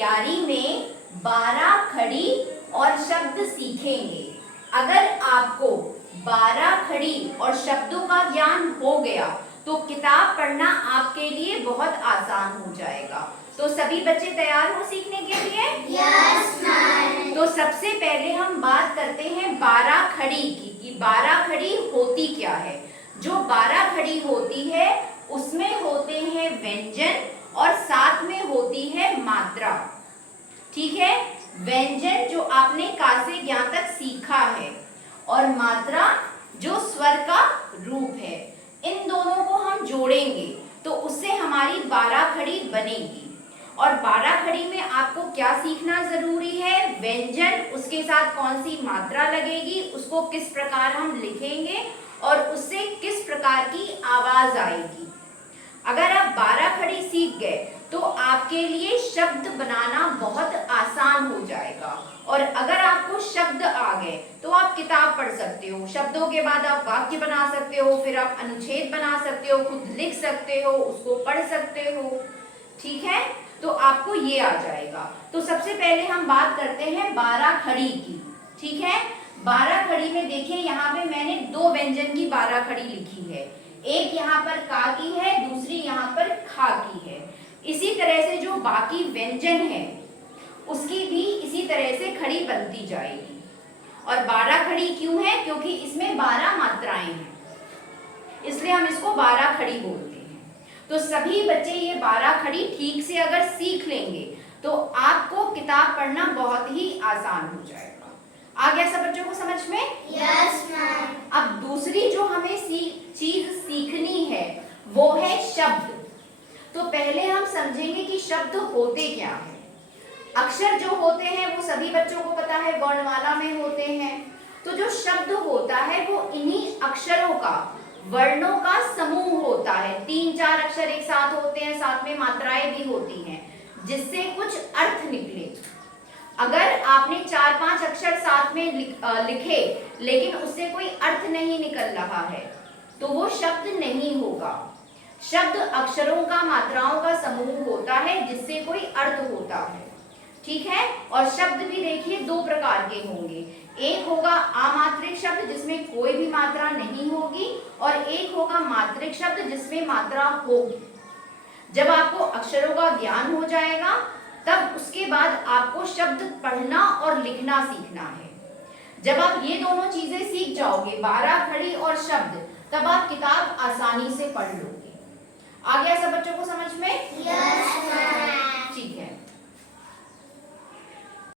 तैयारी में 12 खड़ी और शब्द सीखेंगे। अगर आपको 12 खड़ी और शब्दों का ज्ञान हो गया तो किताब पढ़ना आपके लिए बहुत आसान हो जाएगा। तो सभी बच्चे तैयार हो सीखने के लिए? Yes ma'am. तो सबसे पहले हम बात करते हैं 12 खड़ी की कि 12 खड़ी होती क्या है। जो 12 खड़ी होती है उसमें होते हैं व्यंजन और साथ में होती है मात्रा। ठीक है, व्यंजन जो आपने का से ज्ञा तक सीखा है और मात्रा जो स्वर का रूप है। इन दोनों को हम जोड़ेंगे तो उससे हमारी 12 खड़ी बनेगी। और 12 खड़ी में आपको क्या सीखना जरूरी है? व्यंजन, उसके साथ कौन सी मात्रा लगेगी, उसको किस प्रकार हम लिखेंगे और उससे किस प्रकार की आवाज आएगी। अगर आप 12 खड़ी सीख गए तो आपके लिए शब्द बनाना बहुत आसान हो जाएगा। और अगर आपको शब्द आ गए तो आप किताब पढ़ सकते हो, शब्दों के बाद आप वाक्य बना सकते हो, फिर आप अनुच्छेद बना सकते हो, खुद लिख सकते हो, उसको पढ़ सकते हो। ठीक है, तो आपको ये आ जाएगा। तो सबसे पहले हम बात करते हैं 12 खड़ी की। ठीक है, 12 खड़ी में देखिए यहाँ पे मैंने 2 व्यंजन की 12 खड़ी लिखी है। एक यहाँ पर का की है, दूसरी यहाँ पर खा की है। इसी तरह से जो बाकी व्यंजन है उसकी भी इसी तरह से खड़ी बनती जाएगी। और 12 खड़ी क्यों है? क्योंकि इसमें 12 मात्राएं हैं, इसलिए हम इसको 12 खड़ी बोलते हैं। तो सभी बच्चे ये 12 खड़ी ठीक से अगर सीख लेंगे तो आपको किताब पढ़ना बहुत ही आसान हो जाएगा। आ गया सब बच्चों को समझ में? Yes ma'am. अब दूसरी जो हमें चीज सीखनी है वो है शब्द। तो पहले हम समझेंगे कि शब्द होते क्या हैं। अक्षर जो होते हैं वो सभी बच्चों को पता है वर्णमाला में होते हैं। तो जो शब्द होता है वो इन्हीं अक्षरों का, वर्णों का समूह होता है। 3-4 अक्षर एक साथ होते हैं, साथ में मात्राएं भी होती हैं जिससे कुछ अर्थ निकले। अगर आपने 4-5 अक्षर साथ में लिखे लेकिन उससे कोई अर्थ नहीं निकल रहा है तो वो शब्द नहीं होगा। शब्द अक्षरों का, मात्राओं का समूह होता है जिससे कोई अर्थ होता है। ठीक है, और शब्द भी देखिए 2 प्रकार के होंगे। एक होगा अमात्रिक शब्द जिसमें कोई भी मात्रा नहीं होगी और एक होगा मात्रिक शब्द जिसमें मात्रा होगी। जब आपको अक्षरों का ज्ञान हो जाएगा तब उसके बाद आपको शब्द पढ़ना और लिखना सीखना है। जब आप ये दोनों चीजें सीख जाओगे, 12 खड़ी और शब्द, तब आप किताब आसानी से पढ़ लोगे। आ गया सब